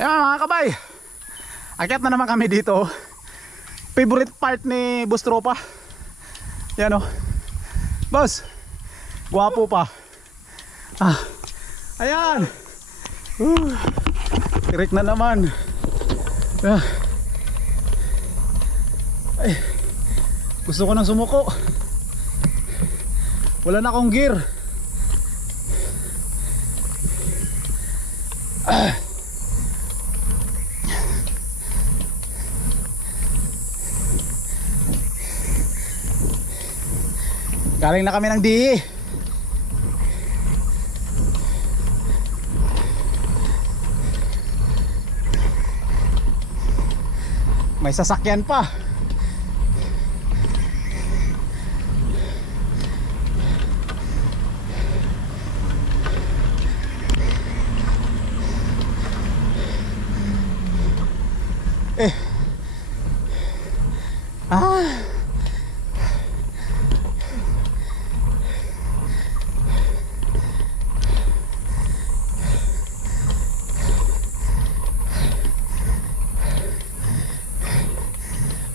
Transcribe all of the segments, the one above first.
Ayan mga kabay, akyat na naman kami dito. Favorite part ni Boss Tropa. Yan o, boss, guwapo pa. Ayan. Tirik na naman. Ay, gusto ko nang sumuko. Wala na akong gear. Galing na kami ng DE. May sasakyan pa.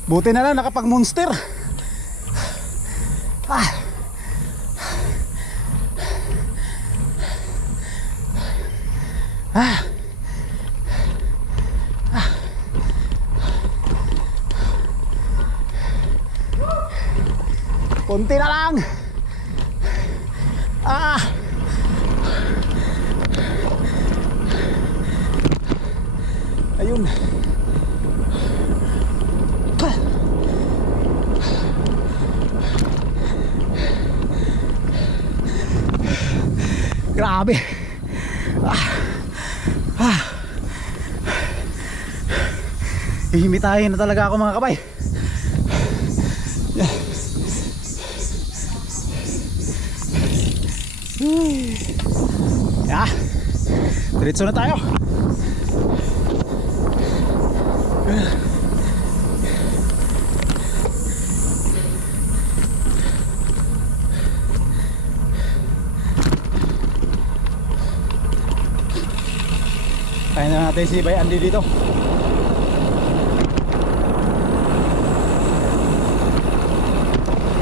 Buti na lang nakapag monster. Konti na lang. Ayun. Grabe. Hihimitahin na talaga ako mga kabay. Diretso na tayo. Kaya na natin si Bay Andy dito.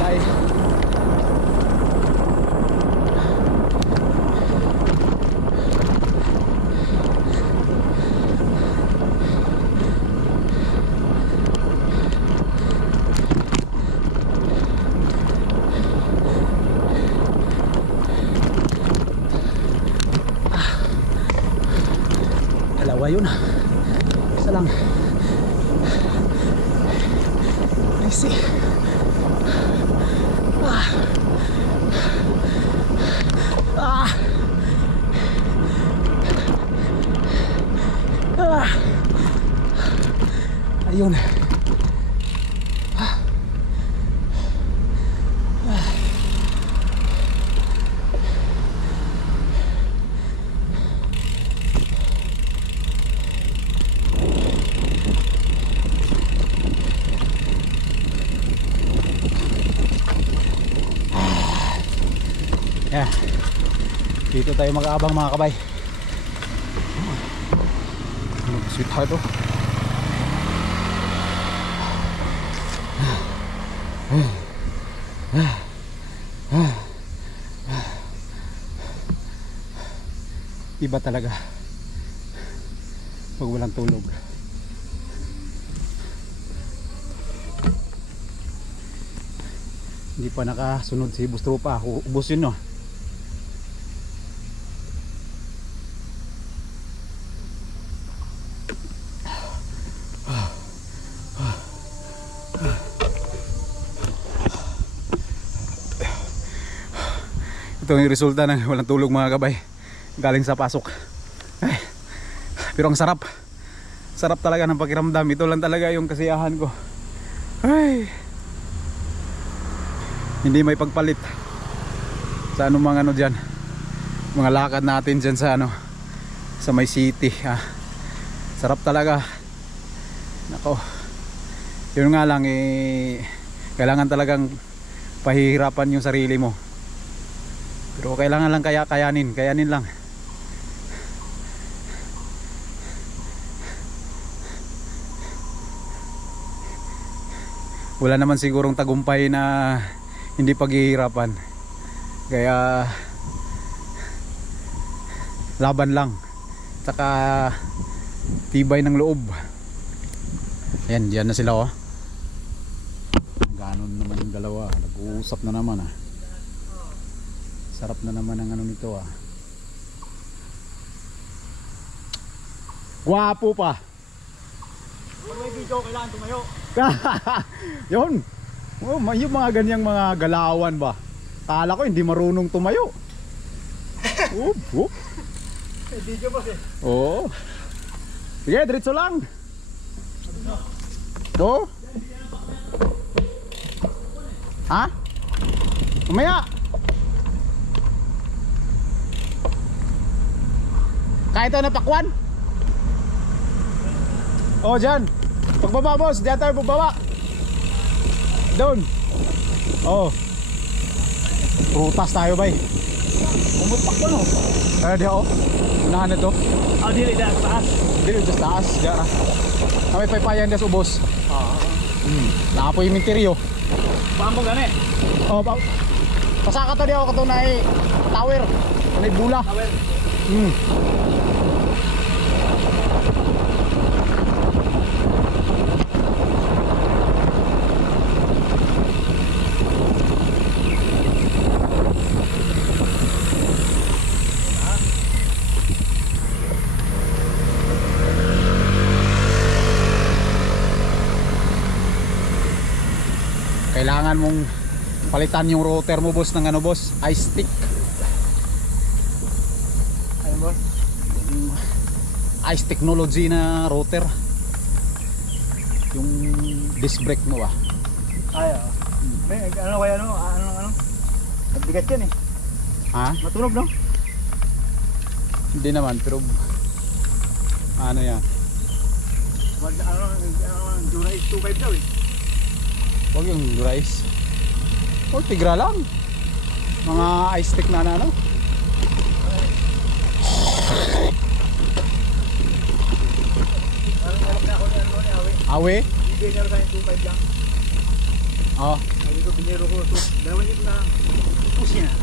Ay. Dalawa yun. Isa lang. I see. Ayun. Yeah. Dito tayo mag-aabang mga kabay. Sweetheart oh. Iba talaga pag walang tulog. Hindi pa nakasunod si Boss Tropa. Ubos yun no. Ito yung resulta ng walang tulog mga kabay. Galing sa pasok. Ay, pero ang sarap. Sarap talaga ng pakiramdam. Ito lang talaga yung kasiyahan ko. Ay, hindi may pagpalit sa anumang ano dyan, mga lakad natin dyan sa ano, sa may city. Sarap talaga. Nako, yun nga lang kailangan talagang pahihirapan yung sarili mo, pero kailangan lang kayanin lang. wala naman sigurong tagumpay na hindi paghihirapan. Kaya laban lang, tsaka tibay ng loob. Ayan, diyan na sila oh. Ganon naman yung dalawa, nag-uusap na naman ah. Sarap na naman ang ano nito ah. Gwapo pa. Pag may video, kailangan tumayo. Yun. Oh, yung mga ganyang mga galawan ba. Kala ko hindi marunong tumayo. Whoop, whoop. May video ba eh? Oo. Sige, diretso lang. To? Ha? Mamaya. Kaya ito na pakwan? Oh, dyan. Pagbaba boss, diyan tayo pagbaba. Doon. Oh. Rutas tayo bay. Umupak ko no? Kaya di oh. Unahan na to. Ah, dili dyan, taas. Dili, just taas. Diyan na. May paypayan das ubos. Nakapoy yung interior. Paano gani? Oh, pasaka to di ako kato na tower. Na bula. Tower. Kailangan mong palitan yung router mo boss ng ano boss, ice stick. Ayun boss. Ice technology na router. Yung disc brake mo ba? Ay, may ano kaya ano? Nagbigat yan eh. Ha? Matunog no? Hindi naman, pero ano yan? Dura is 2.5 daw eh. Huwag yung rice. O, tigra lang. Mga ice stick na ano. Awe? Bigay niya rin 2.5 lang. Oh. Sabi ko, biniro ko. Dawan niyo na push niya.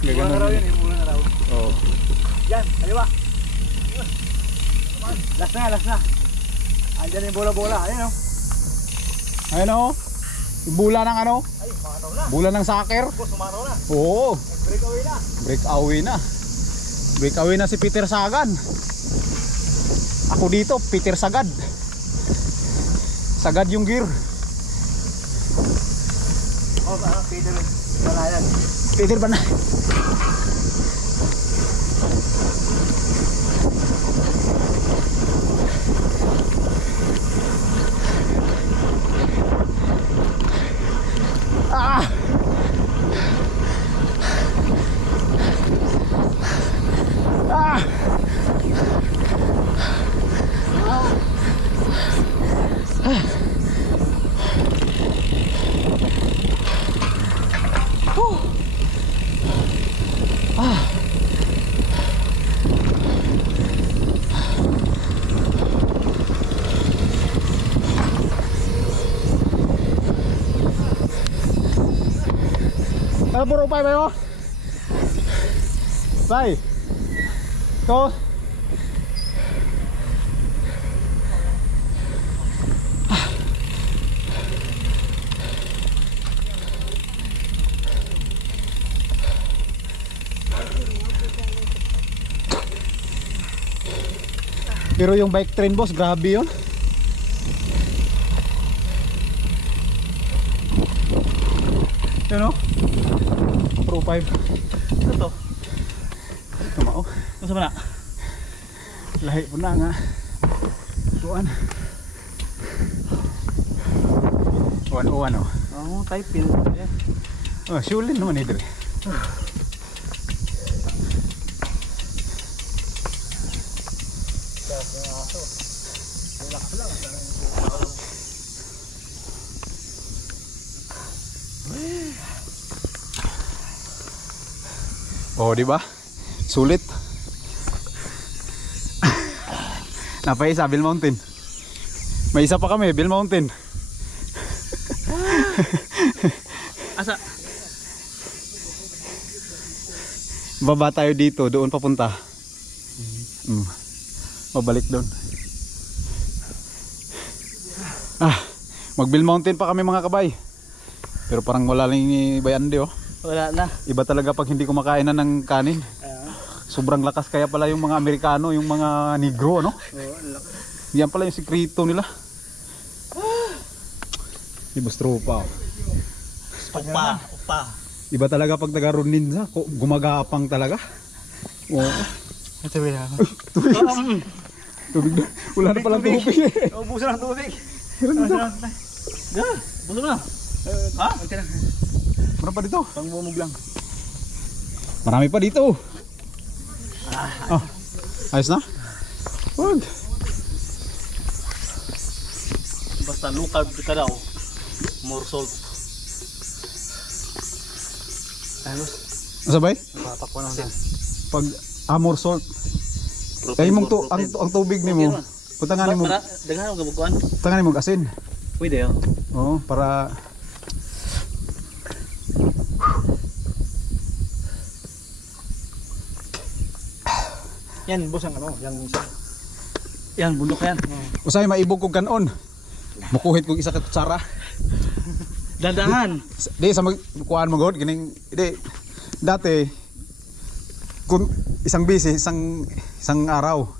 Mula na raw yun eh, mula na raw. Oh. Yan, kaliwa. Last na. Andyan yung bola-bola. Ayun o. Ayun o. Yung bula ng ano? Ay, sumaraw na. Bula ng soccer. Boss, sumaraw na. Oo. Nag-breakaway na. Breakaway na. Breakaway na si Peter Sagan. Ako dito, Peter Sagad. Sagad yung gear. Oh, Peter Banayan. Peter ba na? Ah! Ah! Ano puro pa ba? Bye. To. Pero yung bike train boss, grabe yun. Yan o. Pro 5. Ano to? Tumao. Ano sa mana? Lahi po na nga. Tuan. Uwan o. Oo, type pin. Oh, sulin naman eh dire. Oh, di ba? Sulit. Napaisa Bill Mountain. May isa pa kami, Bill Mountain. Asa? Baba tayo dito, doon papunta. Mabalik doon. Mag-Bill Mountain pa kami mga kabay. Pero parang wala lang ni Bayande oh. Wala na. Iba talaga pag hindi kumakain na ng kanin. Sobrang lakas kaya pala yung mga Amerikano, yung mga Negro ano. Yan pala yung sikreto nila. Ibas tropa oh. Upa. Iba talaga pag taga-Roon Ninja, gumagapang talaga. Oo. Ito ba yan? Tubig na. Wala na palang tubig. Ubusan ng tubig. Buso na. Ha? Marami pa dito. Pangbumog lang. Marami pa dito. Oh. Ayos na? Wag. Basta low carb ka daw. More salt. Ayos. Masabay? Matakbo na lang. Pag more salt. Kaya mong ang tubig nimo. Punta nga nimo. Daghan ang gabukuan. Punta nga nimo asin. Pwede oh. Oo, para Yan, busang ano, yan bundok yan. usay maibog kog kanon. Mukuhit kog isa ka kutsara. Dandahan. Di sa magkuan mo god kining di dati kung isang bisi isang araw